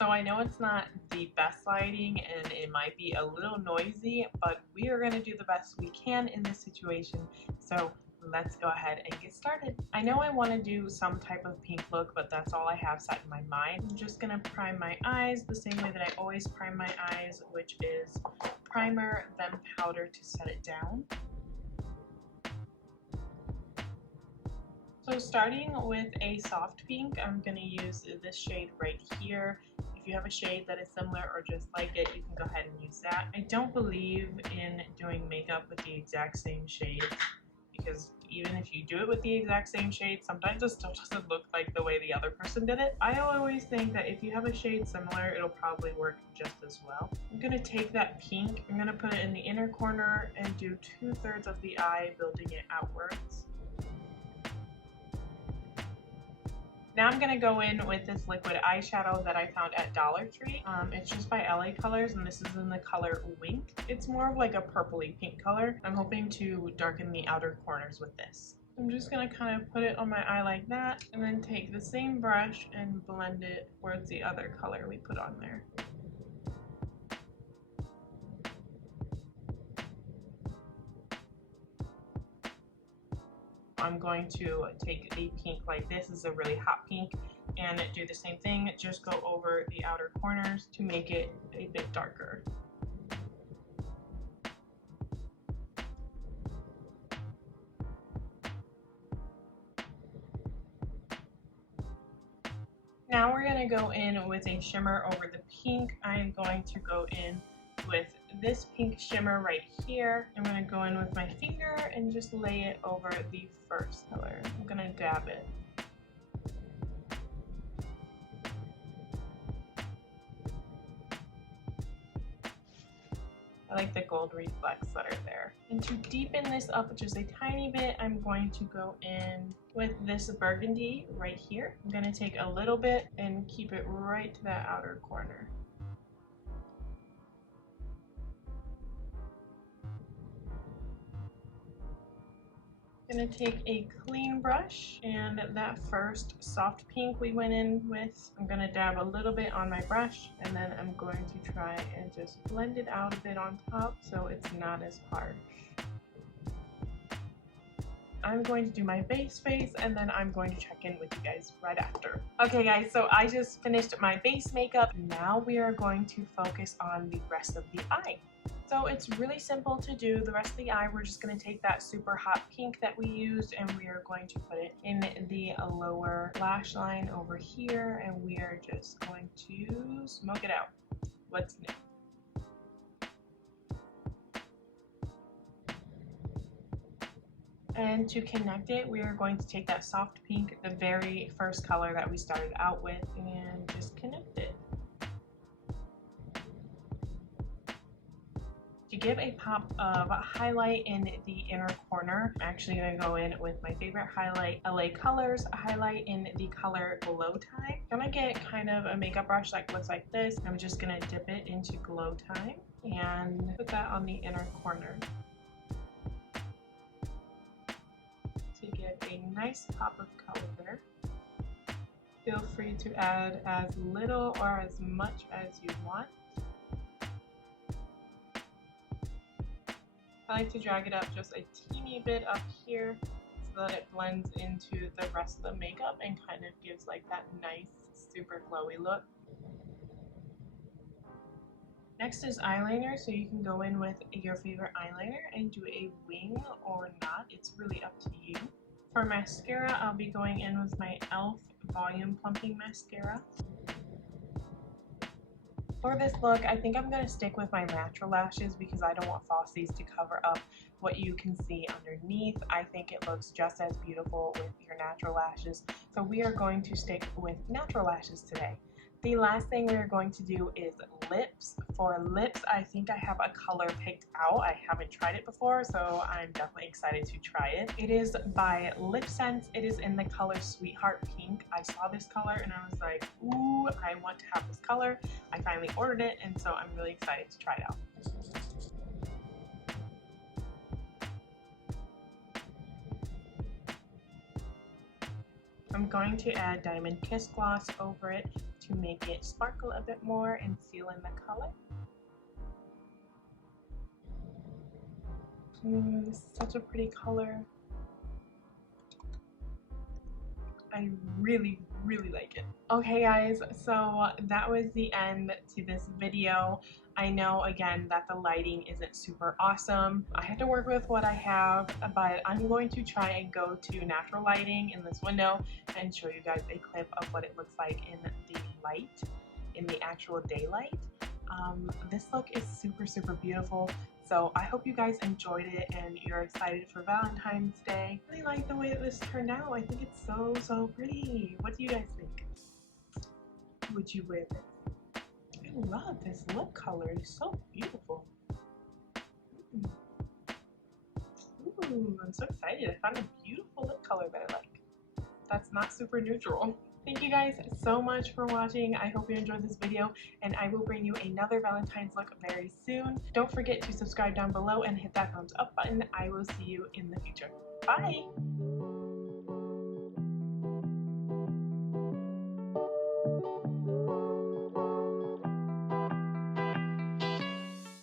So I know it's not the best lighting and it might be a little noisy, but we are going to do the best we can in this situation. So let's go ahead and get started. I know I want to do some type of pink look, but that's all I have set in my mind. I'm just going to prime my eyes the same way that I always prime my eyes, which is primer, then powder to set it down. So starting with a soft pink, I'm going to use this shade right here. If you have a shade that is similar or just like it, you can go ahead and use that. I don't believe in doing makeup with the exact same shade, because even if you do it with the exact same shade, sometimes it still doesn't look like the way the other person did it. I always think that if you have a shade similar, it'll probably work just as well. I'm going to take that pink, I'm going to put it in the inner corner and do 2/3 of the eye, building it outwards. Now I'm going to go in with this liquid eyeshadow that I found at Dollar Tree. It's just by LA Colors, and this is in the color Wink. It's more of like a purpley pink color. I'm hoping to darken the outer corners with this. I'm just going to kind of put it on my eye like that, and then take the same brush and blend it towards the other color we put on there. I'm going to take a pink like this is a really hot pink and do the same thing, just go over the outer corners to make it a bit darker. Now we're going to go in with a shimmer over the pink. I'm going to go in with this pink shimmer right here. I'm going to go in with my finger and just lay it over the first color. I'm going to dab it. I like the gold reflex that are there. And to deepen this up just a tiny bit, I'm going to go in with this burgundy right here. I'm going to take a little bit and keep it right to that outer corner. I'm going to take a clean brush, and that first soft pink we went in with, I'm going to dab a little bit on my brush, and then I'm going to try and just blend it out a bit on top so it's not as harsh. I'm going to do my base face, and then I'm going to check in with you guys right after. Okay guys, so I just finished my base makeup. Now we are going to focus on the rest of the eye. So it's really simple to do the rest of the eye. We're just going to take that super hot pink that we used, and we are going to put it in the lower lash line over here, and we are just going to smoke it out. What's new? And to connect it, we are going to take that soft pink, the very first color that we started out with, and just connect it. To give a pop of highlight in the inner corner, I'm actually going to go in with my favorite highlight, LA Colors highlight in the color Glow Time. I'm going to get kind of a makeup brush that looks like this. I'm just going to dip it into Glow Time and put that on the inner corner to give a nice pop of color there. Feel free to add as little or as much as you want. I like to drag it up just a teeny bit up here so that it blends into the rest of the makeup and kind of gives like that nice, super glowy look. Next is eyeliner, so you can go in with your favorite eyeliner and do a wing or not. It's really up to you. For mascara, I'll be going in with my e.l.f. Volume Plumping Mascara. For this look, I think I'm going to stick with my natural lashes because I don't want falsies to cover up what you can see underneath. I think it looks just as beautiful with your natural lashes. So we are going to stick with natural lashes today. The last thing we are going to do is lips. For lips, I think I have a color picked out. I haven't tried it before, so I'm definitely excited to try it. It is by Lipsense. It is in the color Sweetheart Pink. I saw this color and I was like, ooh, I want to have this color. I finally ordered it, and so I'm really excited to try it out. I'm going to add Diamond Kiss Gloss over it to to make it sparkle a bit more and seal in the color. This is such a pretty color. I really like it. Okay guys, so that was the end to this video. I know again that the lighting isn't super awesome. I had to work with what I have, but I'm going to try and go to natural lighting in this window and show you guys a clip of what it looks like in the light, in the actual daylight. This look is super beautiful. So I hope you guys enjoyed it and you're excited for Valentine's Day. I really like the way that this turned out. I think it's so pretty. What do you guys think? Would you wear this? I love this lip color. It's so beautiful. Ooh, I'm so excited. I found a beautiful lip color that I like. That's not super neutral. Thank you guys so much for watching. I hope you enjoyed this video, and I will bring you another Valentine's look very soon. Don't forget to subscribe down below and hit that thumbs up button. I will see you in the future. Bye!